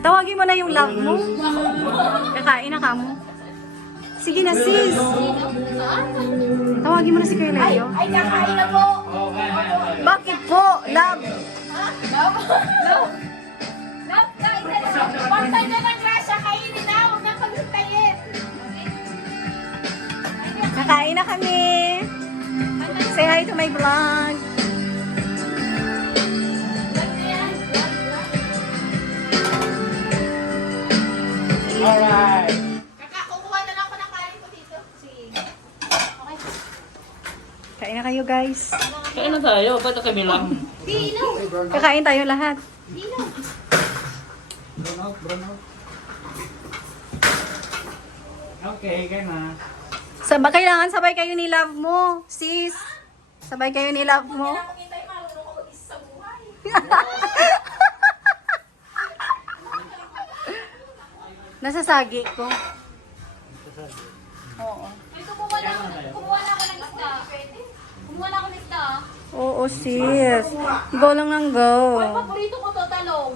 Tawagin mo na yung love mo. Kakain na ka mo. Sige na, sis. Tawagin mo na si Kuya Leo. Ay, kakain na po. Bakit po? Love. Love, kain na lang. Pantay na lang grasya, kainin na. Huwag na paghintayin. Kakain na kami. Say hi to my vlog. Alright. Kakakukuha na lang ako ng kanin ko dito. Sige. Okay. Kain na kayo, guys. Kain na tayo. Ba't kami lang? Dino. Kakain tayo lahat. Dino. Brown out. Okay, kain na. Kailangan sabay kayo ni love mo, sis. Sabay kayo ni love mo. Kailangan kita yung marunong ko mag-isa sa buhay. Nasasagi ko. Oo. Ay, kumuha na ako ng isda. Kumuha na ako ng isda. Oo, sis. Go lang ng go. Ay, paborito ko to, talong.